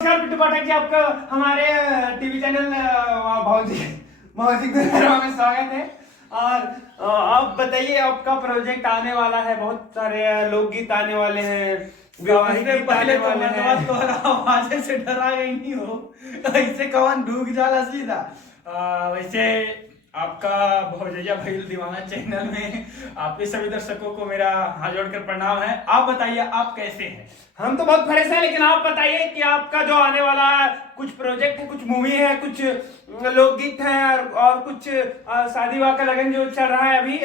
नमस्कार पिट्टू पाठक जी, आपका हमारे टीवी चैनल भौजी भौजी गुरुवार में स्वागत है। और आप बताइए, आपका प्रोजेक्ट आने वाला है, बहुत सारे लोकगीत आने वाले हैं, वैवाहिक गीत आने वाले हैं। तो आवाज से डरा गई नहीं हो, ऐसे कौन ढूक जाला सीधा। वैसे आपका भौजैया भैल दीवाना चैनल में आपके सभी दर्शकों को मेरा हाथ जोड़कर प्रणाम है। आप बताइए, आप कैसे हैं? हम तो बहुत फ्रेश हैं, लेकिन आप बताइए कि आपका जो आने वाला है, कुछ प्रोजेक्ट है, कुछ मूवी है, कुछ लोकगीत है और कुछ शादी विवाह का लगन जो चल रहा है अभी,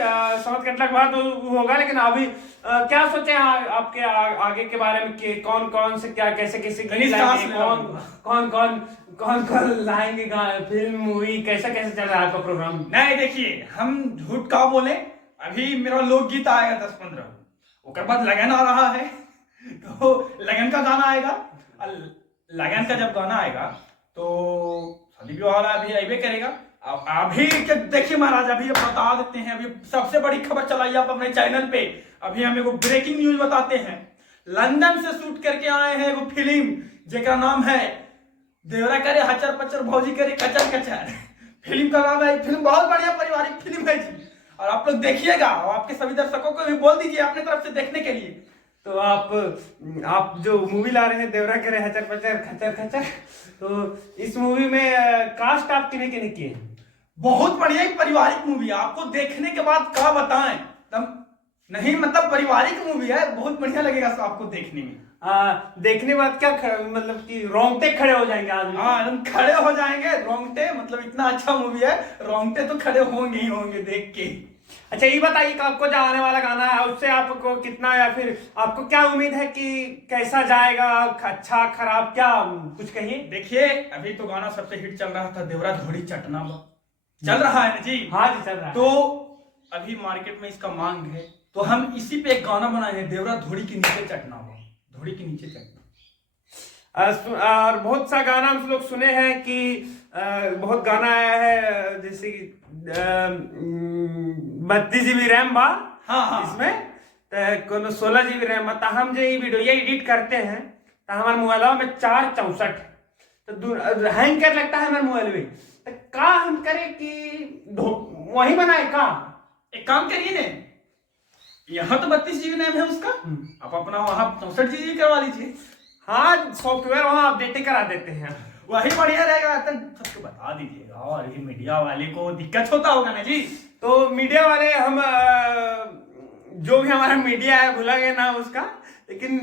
समझ कटला के बाद तो होगा। लेकिन अभी क्या सोचे हैं आपके आगे के बारे में कि कौन कौन से क्या कैसे कैसे कौन कौन लाएंगे फिल्म मूवी, कैसा कैसे चल रहा है आपका प्रोग्राम? नहीं देखिए, हम झूठ का बोले, अभी मेरा लोकगीत आएगा 10-15, उसके बाद लगन आ रहा है तो लगन का गाना आएगा। लगन का जब गाना आएगा तो शादी विवाह वाला अभी अबे करेगा। अभी देखिए महाराज, अभी बता देते हैं, अभी सबसे बड़ी खबर चलाई आप अपने चैनल पे। अभी हम एगो ब्रेकिंग न्यूज बताते हैं। लंदन से शूट करके आए हैं एगो फिल्म जेका नाम है देवरा करे हचर पचर भौजी करे कचर कचर। फिल्म का नाम है। फिल्म बहुत बढ़िया पारिवारिक फिल्म है जी, और आप लोग देखिएगा और आपके सभी दर्शकों को भी बोल दीजिए अपने तरफ से देखने के लिए। तो आप जो मूवी ला रहे हैं देवरा करे हचर पचर खचर खचर, तो इस मूवी में कास्ट आप किने किने किए हैं? बहुत बढ़िया एक पारिवारिक मूवी है, आपको देखने के बाद क्या बताएं। तब नहीं मतलब पारिवारिक मूवी है, बहुत बढ़िया लगेगा आपको देखने में। देखने बाद क्या मतलब कि रोंगटे खड़े हो जाएंगे आदमी? हाँ, एकदम खड़े हो जाएंगे रोंगटे, मतलब इतना अच्छा मूवी है, रोंगटे तो खड़े होंगे ही होंगे देख के। अच्छा, ये बताइए कि आपको जो आने वाला गाना है उससे आपको कितना, या फिर आपको क्या उम्मीद है कि कैसा जाएगा, अच्छा खराब, क्या कुछ कहिए। देखिए, अभी तो गाना सबसे हिट चल रहा था देवरा धोड़ी चटना चल रहा है ना जी। हाँ जी, चल रहा है। तो अभी मार्केट में इसका मांग है, तो हम इसी पे एक गाना बनाए हैं, देवरा धोड़ी के नीचे चटना धोड़ी के नीचे चटना। और बहुत सा गाना हम लोग सुने हैं कि बहुत गाना आया है, जैसे 32 GB रैम बा। हाँ इसमें 16 GB रैम बा। हम जो ये वीडियो एडिट करते हैं तो हमारे मोबाइल में 464 तो हैंग कर लगता है हमारे मोबाइल में। तो का हम करें कि वही बनाए का? एक काम करिए ने, यहाँ तो 32 GB रैम है उसका, आप अपना वहां 64 GB करवा लीजिए। हाँ, सॉफ्टवेयर वहां अपडेट करा देते हैं, वही बढ़िया रहेगा। सबको बता दीजिएगा, और ये मीडिया वाले को दिक्कत होता होगा ना जी। तो मीडिया वाले हम जो भी हमारा मीडिया है, भूला गया नाम उसका, लेकिन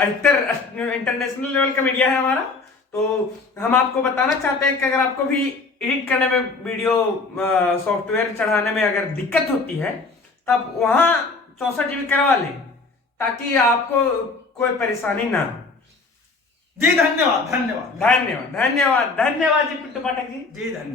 इंटरनेशनल लेवल का मीडिया है हमारा। तो हम आपको बताना चाहते हैं कि अगर आपको भी एडिट करने में, वीडियो सॉफ्टवेयर चढ़ाने में अगर दिक्कत होती है, तब वहां 64 GB करवा लें, ताकि आपको कोई परेशानी ना हो। जी धन्यवाद धन्यवाद धन्यवाद धन्यवाद धन्यवाद जी पिट्टू पाठक जी। जी धन्यवाद।